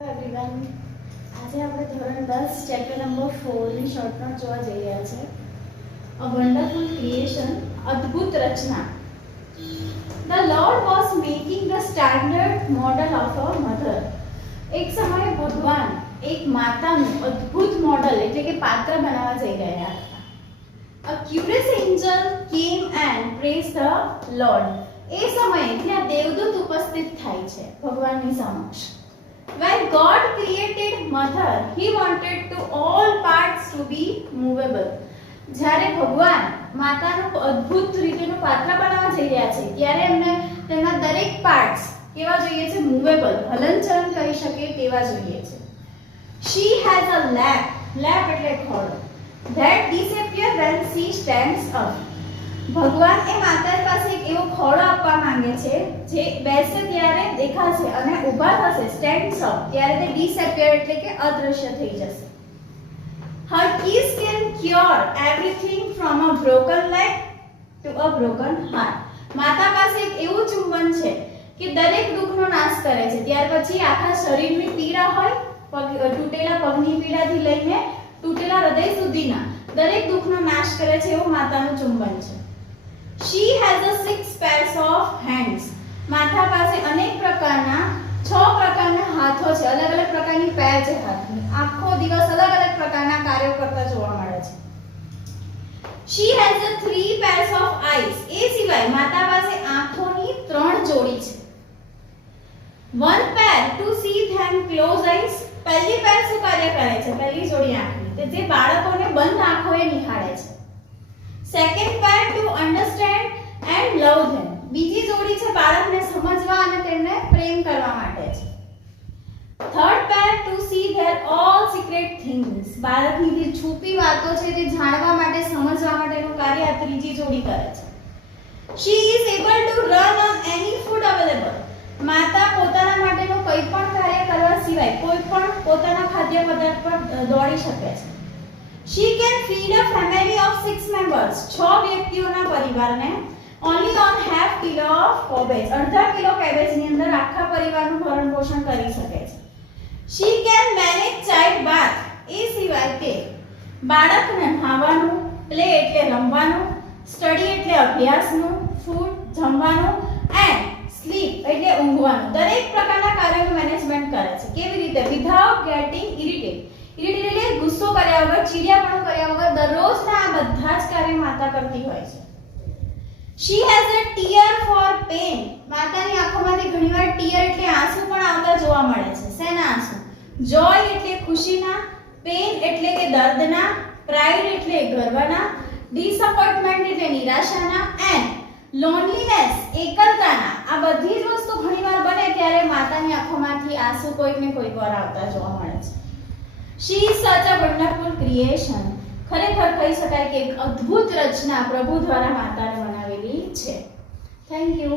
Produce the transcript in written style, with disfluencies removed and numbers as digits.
Everyone, આજે આપણે ધોરણ 10 ચેપ્ટર નંબર 4 ની શોર્ટ નોટ જોવા જઈ રહ્યા છે. અ વન્ડરફુલ ક્રિએશન, અદ્ભુત રચના. The Lord was making the standard model of a mother. એક સમયે ભગવાન એક માતાનું અદ્ભુત મોડલ એટલે કે પાત્ર બનાવવા જઈ રહ્યા હતા. A curious angel came and praised the Lord. એ સમયે ત્યાં દેવદૂત ઉપસ્થિત થાય છે ભગવાનની સમક્ષ. When God created mother, he wanted to all parts to be movable. જ્યારે ભગવાન માતાનું અદ્ભુત રીતેનું પાત્ર બનાવવા જઈ રહ્યા છે ત્યારે એમને તેમના દરેક પાર્ટ્સ કેવા જોઈએ છે? મૂવેબલ, હલનચલન કરી શકે તેવા જોઈએ છે. She has a lap એટલે ખોળો, that disappear when she stands up. ભગવાન એ માતા પાસે એક એવો ખોળો આપવા માંગે છે જે બેસે ત્યારે દેખાશે અને ઊભા થશે સ્ટેન્ડ્સ અપ ત્યારે તે ડિસએપિયર એટલે કે અદૃશ્ય થઈ જશે. Her kiss can cure everything from a broken leg to a broken heart. માતા પાસે એક એવું ચુંબન છે કે દરેક દુઃખનો નાશ કરે છે. ત્યાર પછી આખા શરીરની પીડા હોય, તૂટેલા પગની પીડાથી લઈને તૂટેલા હૃદય સુધીના દરેક દુઃખનો નાશ કરે છે એવું માતાનું ચુંબન છે. She has a 6 pairs of hands. માતા પાસે અનેક પ્રકારના 6 પ્રકારના હાથો છે, અલગ અલગ પ્રકારની પેર છે હાથની. આખો દિવસ અલગ અલગ પ્રકારના કાર્યો કરતા જોવા મળે છે. She has a 3 pairs of eyes. એ સિવાય માતા પાસે આંખોની 3 જોડી છે. One pair to see them close eyes. પહેલી પેર શું કાર્ય કરે છે? પહેલી જોડી આંખની કે જે બાળકોને બંધ આંખોએ નિહાળે છે. Second pair to understand and love them. બીજી જોડી છે બાળકને સમજવા અને તેમને પ્રેમ કરવા માટે છે. Third pair to see their all secret things. બાળકની જે છુપી વાતો છે તે જાણવા માટે સમજવા માટેનું કાર્ય આ ત્રીજી જોડી કરે છે. She is able to run on any food available. માતા પોતાના માટેનું કોઈ પણ કાર્ય કરવા સિવાય કોઈ પણ પોતાના ખાદ્ય પદાર્થ પર દોડી શકે છે. She can feed a family of 6 members. 6 વ્યક્તિઓના પરિવારને only on half kilo of cabbage. અડધા કિલો કેબેજની અંદર આખા પરિવારનું ભરણ પોષણ કરી શકે છે. She can manage child bath. એ સિવાય તે બાળકને નહાવાનું, પ્લે એટલે રમવાનું, સ્ટડી એટલે અભ્યાસનું, ફૂડ જમવાનું એન્ડ સ્લીપ એટલે ઊંઘવાનું દરેક પ્રકારના કાર્યોનું મેનેજમેન્ટ કરે છે. કેવી રીતે? Without gating irritate. ઇરિટેટ એટલે ગુસ્સો કર્યા વગર, ચીડિયાપણું કર્યા વગર દરરોજના આ બધા જ કાર્ય માતા કરતી હોય છે. She has a tear for pain. માતાની આંખોમાંથી ઘણીવાર ટીયર એટલે આંસુ પણ આવતા જોવા મળે છે. શેના આંસુ? જોય એટલે ખુશીના, પેન એટલે કે દર્દના, પ્રાઇડ એટલે ગર્વના, ડિસઅપોઇન્ટમેન્ટ એટલે નિરાશાના એન્ડ લોનલીનેસ એકલતાના. આ બધી જ વસ્તુ ઘણીવાર બને ત્યારે માતાની આંખોમાંથી આંસુ કોઈક ને કોઈક વાર આવતા જોવા મળે છે. She is such a wonderful creation. ખરેખર કહી શકાય કે એક અદ્ભુત રચના પ્રભુ દ્વારા માતાને બનાવેલી છે. Thank you.